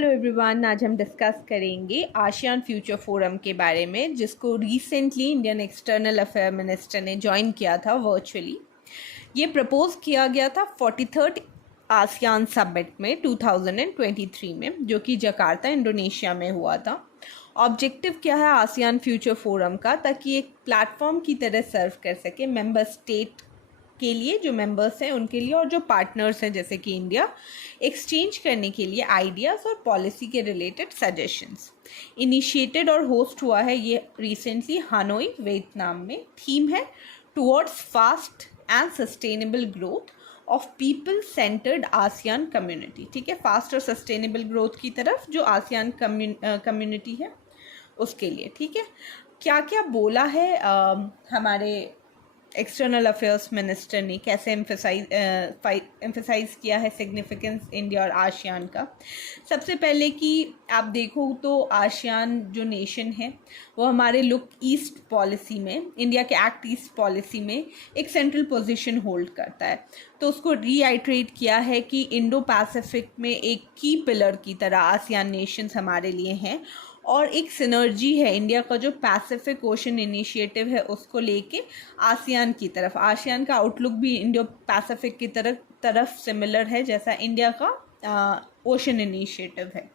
Hello everyone, आज हम discuss करेंगे आसियान फ्यूचर फोरम के बारे में, जिसको recently Indian external affair minister ने ज्वाइन किया था वर्चुअली। ये प्रपोज किया गया था 43rd आसियान समिट में 2023 में, जो कि जकार्ता इंडोनेशिया में हुआ था। ऑब्जेक्टिव क्या है आसियान फ्यूचर फोरम का, ताकि एक प्लेटफॉर्म की तरह सर्व कर सके मेंबर स्टेट के लिए, जो मेंबर्स हैं उनके लिए, और जो पार्टनर्स हैं जैसे कि इंडिया, एक्सचेंज करने के लिए आइडियाज़ और पॉलिसी के रिलेटेड सजेशंस। इनिशिएटेड और होस्ट हुआ है ये रिसेंटली हनोई, वियतनाम में। थीम है towards fast and sustainable growth of people centred ASEAN community. ठीक है, फास्ट और सस्टेनेबल ग्रोथ की तरफ जो आसियान कम्युनिटी है उसके लिए। ठीक है, क्या क्या बोला है हमारे एक्सटर्नल अफेयर्स मिनिस्टर ने, कैसे एम्फेसाइज किया है सिग्निफिकेंस इंडिया और आसियान का। सबसे पहले कि आप देखो तो आसियान जो नेशन है वो हमारे लुक ईस्ट पॉलिसी में, इंडिया के एक्ट ईस्ट पॉलिसी में एक सेंट्रल पोजीशन होल्ड करता है। तो उसको रीआइट्रेट किया है कि इंडो पैसिफिक में एक की पिलर की तरह आसियान नेशंस हमारे लिए हैं, और एक सिनर्जी है इंडिया का जो पैसिफिक ओशन इनिशिएटिव है उसको लेके आसियान की तरफ। आसियान का आउटलुक भी इंडो पैसिफिक की तरफ सिमिलर है जैसा इंडिया का ओशन इनिशिएटिव है।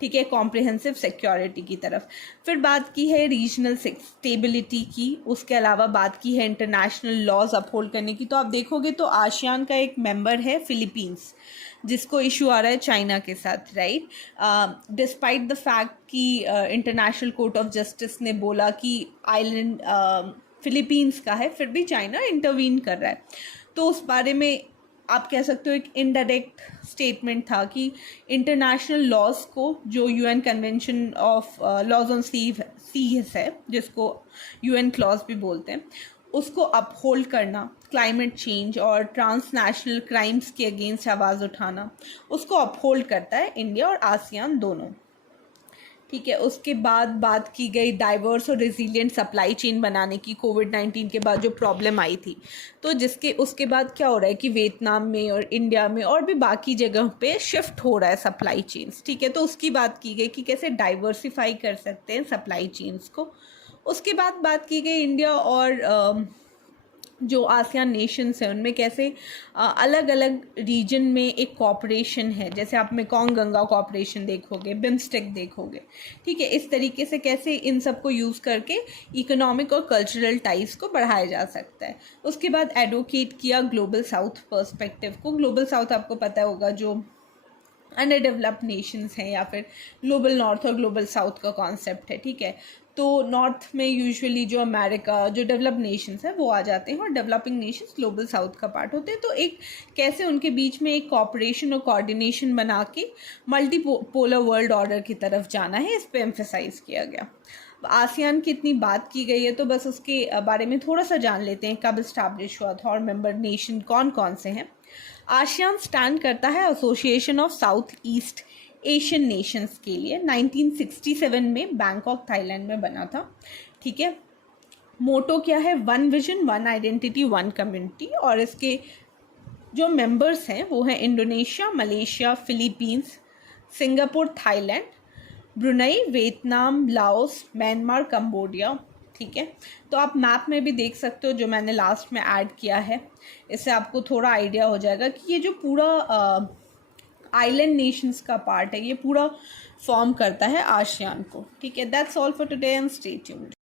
ठीक है, कॉम्प्रिहेंसिव सिक्योरिटी की तरफ। फिर बात की है रीजनल स्टेबिलिटी की, उसके अलावा बात की है इंटरनेशनल लॉज अपहोल्ड करने की। तो आप देखोगे तो आसियान का एक मेंबर है फिलीपींस, जिसको इशू आ रहा है चाइना के साथ, राइट। डिस्पाइट द फैक्ट कि इंटरनेशनल कोर्ट ऑफ जस्टिस ने बोला कि आइलैंड फिलीपींस का है, फिर भी चाइना इंटरवीन कर रहा है। तो उस बारे में आप कह सकते हो एक इनडायरेक्ट स्टेटमेंट था कि इंटरनेशनल लॉज को, जो UN convention of laws on seas है, जिसको यूएन क्लॉज भी बोलते हैं, उसको अपहोल्ड करना, क्लाइमेट चेंज और ट्रांसनेशनल क्राइम्स के अगेंस्ट आवाज़ उठाना, उसको अपहोल्ड करता है इंडिया और आसियान दोनों। ठीक है, उसके बाद बात की गई डाइवर्स और रेजिलिएंट सप्लाई चेन बनाने की, कोविड-19 के बाद जो प्रॉब्लम आई थी। तो उसके बाद क्या हो रहा है कि वियतनाम में और इंडिया में और भी बाकी जगह पे शिफ्ट हो रहा है सप्लाई चेन्स। ठीक है, तो उसकी बात की गई कि कैसे डाइवर्सिफाई कर सकते हैं सप्लाई चेन्स को। उसके बाद बात की गई इंडिया और जो आसियान नेशंस हैं उनमें कैसे अलग अलग रीजन में एक कॉपरेशन है, जैसे आप मेकोंग गंगा कॉपरेशन देखोगे, बिम्स्टेक देखोगे। ठीक है, इस तरीके से कैसे इन सब को यूज़ करके इकोनॉमिक और कल्चरल टाइज को बढ़ाया जा सकता है। उसके बाद एडवोकेट किया ग्लोबल साउथ पर्सपेक्टिव को। ग्लोबल साउथ आपको पता होगा जो अंडर डेवलप्ड नेशंस हैं, या फिर ग्लोबल नॉर्थ और ग्लोबल साउथ का कॉन्सेप्ट है। ठीक है, तो नॉर्थ में यूजुअली जो अमेरिका, जो डेवलप्ड नेशंस हैं वो आ जाते हैं, और डेवलपिंग नेशंस ग्लोबल साउथ का पार्ट होते हैं। तो एक कैसे उनके बीच में एक कोऑपरेशन और कोऑर्डिनेशन बना के मल्टी पोलर वर्ल्ड ऑर्डर की तरफ जाना है, इस पे एम्फेसाइज किया गया। आसियान की इतनी बात की गई है तो बस उसके बारे में थोड़ा सा जान लेते हैं, कब इस्टेब्लिश हुआ था और मेंबर नेशन कौन कौन से हैं। आसियान स्टैंड करता है association of south east Asian Nations के लिए। 1967 में बैंकॉक थाईलैंड में बना था। ठीक है, मोटो क्या है, one vision, one identity, one community. और इसके जो मेंबर्स हैं वो हैं Indonesia, Malaysia, Philippines, Singapore, Thailand, Brunei, Vietnam, Laos, Myanmar, Cambodia. ठीक है, तो आप मैप में भी देख सकते हो जो मैंने लास्ट में ऐड किया है, इससे आपको थोड़ा आइडिया हो जाएगा कि ये जो पूरा आइलैंड नेशंस का पार्ट है, ये पूरा फॉर्म करता है आसियान को। ठीक है, that's all for today and stay tuned.